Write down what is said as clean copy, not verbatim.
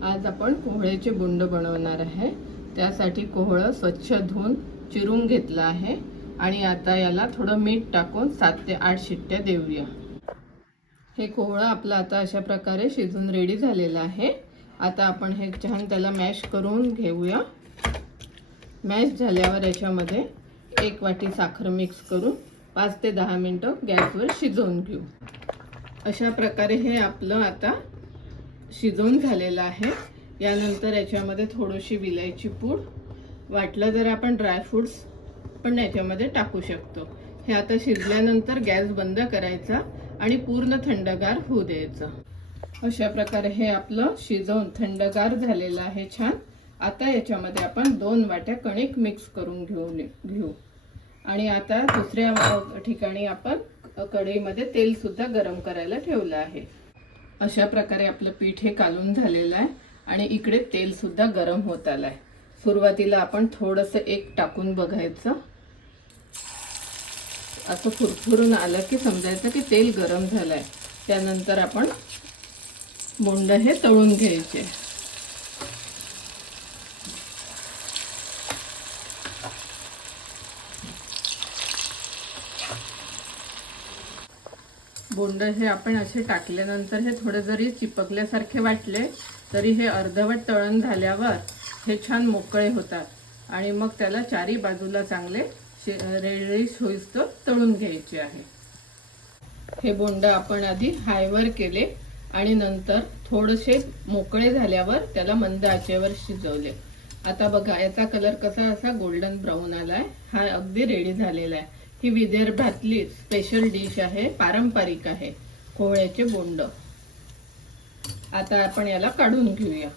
आज आपण कोहळ्याचे बोंड बनवणार आहे। त्यासाठी कोहळं स्वच्छ धुवून चिरून घेतलं आहे आणि आता याला थोडं मीठ टाकून 7 ते 8 शिट्ट्या देऊया। हे कोहळं आपलं आता अशा प्रकारे शिजून रेडी झालेलं आहे। आता आपण हे छान त्याला मॅश करून घेऊया। मॅश झाल्यावर याच्यामध्ये 1 वाटी साखर मिक्स करून 5 ते 10 मिनिटं गॅसवर शिजवून घेऊ। अशा प्रकारे हे आपलं आता शिजवून झालेलं आहे। यानंतर याच्यामध्ये थोडीशी विलायची पूड, वाटलं तर आपण ड्राय फ्रूट्स पण याच्यामध्ये टाकू शकतो। हे आता शिजल्यानंतर गॅस बंद करायचा आणि पूर्ण थंडगार होऊ द्यायचं। अशा प्रकारे हे आपलं शिजवून थंडगार झालेलं आहे छान। आता याच्यामध्ये आपण 2 वाट्या कणिक मिक्स करून घेऊ आणि आता दुसऱ्या ठिकाणी आपण कढईमध्ये तेल सुद्धा गरम करायला ठेवलं आहे। अशा प्रकारे आपलं पीठ हे कालून झालेलं आहे आणि इकडे तेल सुद्धा गरम होत आलंय। सुरुवातीला आपण थोडंसं एक टाकून बघायचं, असं फुरफुरून आलं की समजायचं की तेल गरम झालंय। त्यानंतर आपण बोंड हे तळून घ्यायचे। बोंड हे आपण असे टाकल्यानंतर हे थोडे जरी चिपकल्यासारखे वाटले तरी हे अर्धवट तळण झाल्यावर हे छान मोकळे होतात आणि मग त्याला चारी बाजूला चांगले रेळीश होईस्तोवर तळून घ्यायचे आहे। हे बोंड आपण आधी हायवर केले आणि नंतर थोडेसे मोकळे झाल्यावर त्याला मंद आचेवर शिजवले। आता बघा याचा कलर कसा असा गोल्डन ब्राऊन आलाय। हा अगदी रेडी झालेला आहे। ही विदर्भातली स्पेशल डिश आहे, पारंपरिक आहे कोहळ्याचे बोंड। आता आपण याला काढून घेऊया।